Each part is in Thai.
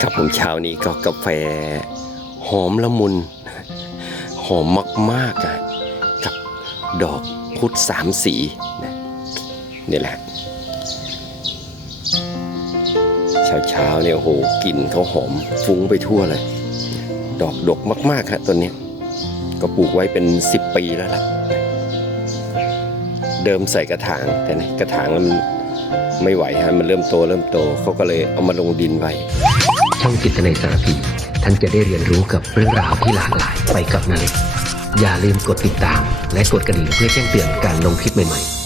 ครับผมเช้านี้ก็กาแฟหอมละมุน หอมมากๆอะกับดอกพุทธสามสีนี่แหละ เช้าเช้าเนี่ยโหกลิ่นเขาหอมฟุ้งไปทั่วเลย ดอกดกมากๆครับต้นนี้ก็ปลูกไว้เป็น 10 ปีแล้วล่ะ เดิมใส่กระถางแต่นี่กระถางมันไม่ไหวฮะมันเริ่มโตเริ่มโตเขาก็เลยเอามาลงดินไว้ ช่องจิตเนสารพีท่านจะได้เรียนรู้กับเรื่องราวที่หลากหลายไปกับนาเล็กอย่าลืมกดติดตาม และกดกระดิ่งเพื่อแจ้งเตือนการลงคลิปใหม่ๆ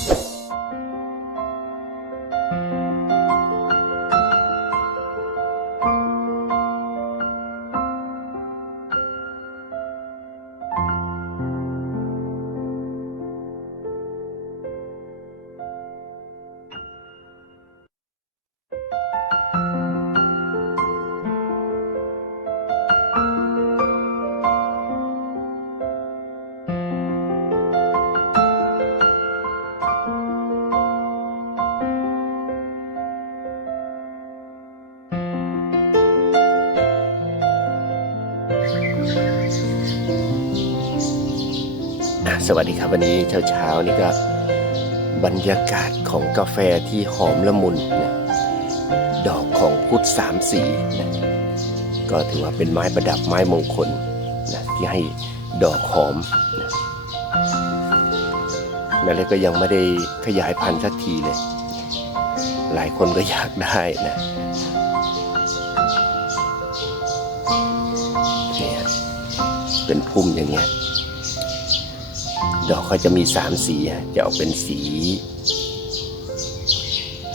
สวัสดีครับวันนี้เช้าๆนี่ก็บรรยากาศของกาแฟที่หอมละมุนนะดอกของพุทธสามสีนะก็ถือว่าเป็นไม้ประดับไม้มงคลนะที่ให้ดอกหอมนะนั่นเลยก็ยังไม่ได้ขยายพันธุ์สักทีเลย หลายคนก็อยากได้นะ เป็นพุ่มอย่างเงี้ย ดอกเขาจะมีสามสีจะออกเป็นสี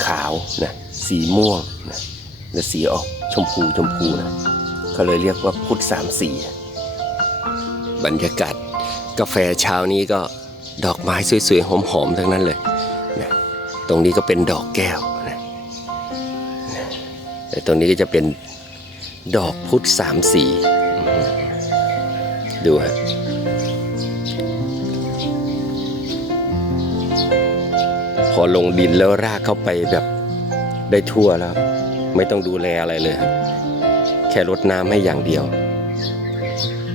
ขาวนะสีม่วงนะและสีออกชมพูชมพูนะเขาเลยเรียกว่าพุทธสามสีบรรยากาศกาแฟเช้านี้ก็ดอกไม้สวยๆหอมๆทั้งนั้นเลยนะตรงนี้ก็เป็นดอกแก้วนะแต่ตรงนี้ก็จะเป็นดอกพุทธสามสี ดูฮะพอลงดินแล้วรากเข้าไปแบบได้ทั่วแล้ว ไม่ต้องดูแลอะไรเลย แค่รดน้ำให้อย่างเดียว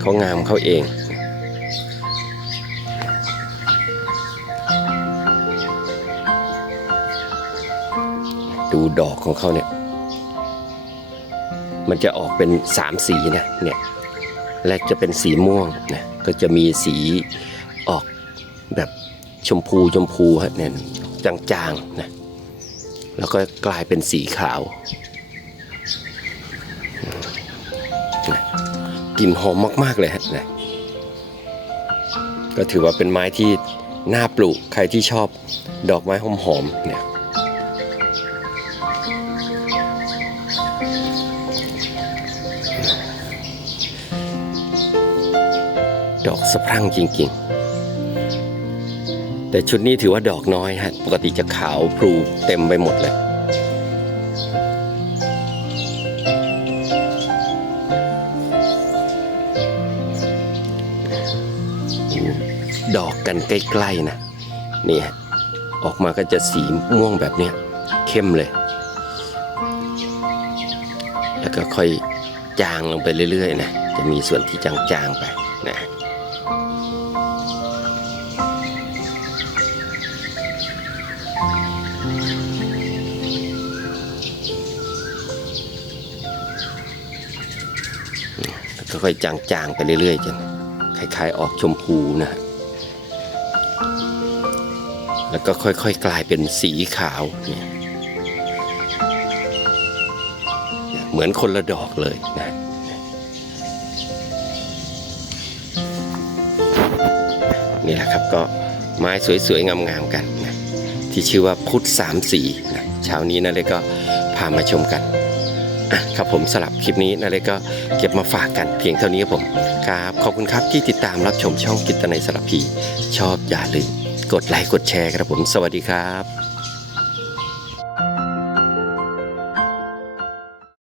เขางามเขาเองดูดอกของเขาเนี่ย มันจะออกเป็นสามสีนะเนี่ย แรกจะเป็นสีม่วงนะก็จะมีสีออกแบบชมพูชมพูฮะเนี่ยจางๆนะแล้วก็กลายเป็นสีขาวกลิ่นหอมมาก ๆ เลยฮะนะก็ถือว่าเป็นไม้ที่น่าปลูกใครที่ชอบดอกไม้หอมๆเนี่ย ดอกสะพรั่งจริง ๆ แต่ชุดนี้ถือว่าดอกน้อยฮะ ปกติจะขาวพลูเต็มไปหมดเลยดอกกันใกล้ๆนะนี่ฮะออกมาก็จะสีม่วงแบบเนี้ยเข้มเลย แล้วก็ค่อยจางลงไปเรื่อยๆนะจะมีส่วนที่จางๆไปนะ ค่อยๆจางๆไปเรื่อยๆจนคล้ายๆออกชมพูนะฮะแล้วก็ค่อยๆกลายเป็นสีขาวเนี่ยเหมือนคนละดอกเลยนะนี่แหละครับก็ไม้สวยๆ งามๆกันนะที่ชื่อว่าพุทธสามสีนะเช้านี้นะเลยก็พามาชมกัน ครับผมสลับคลิปนี้นาเล็กก็เก็บมาฝากกันเพียงเท่านี้ครับผมครับขอบคุณครับที่ติดตามรับชมช่องกิตในยสลับพีชอบอย่าลืมกดไลค์กดแชร์ครับผมสวัสดีครับ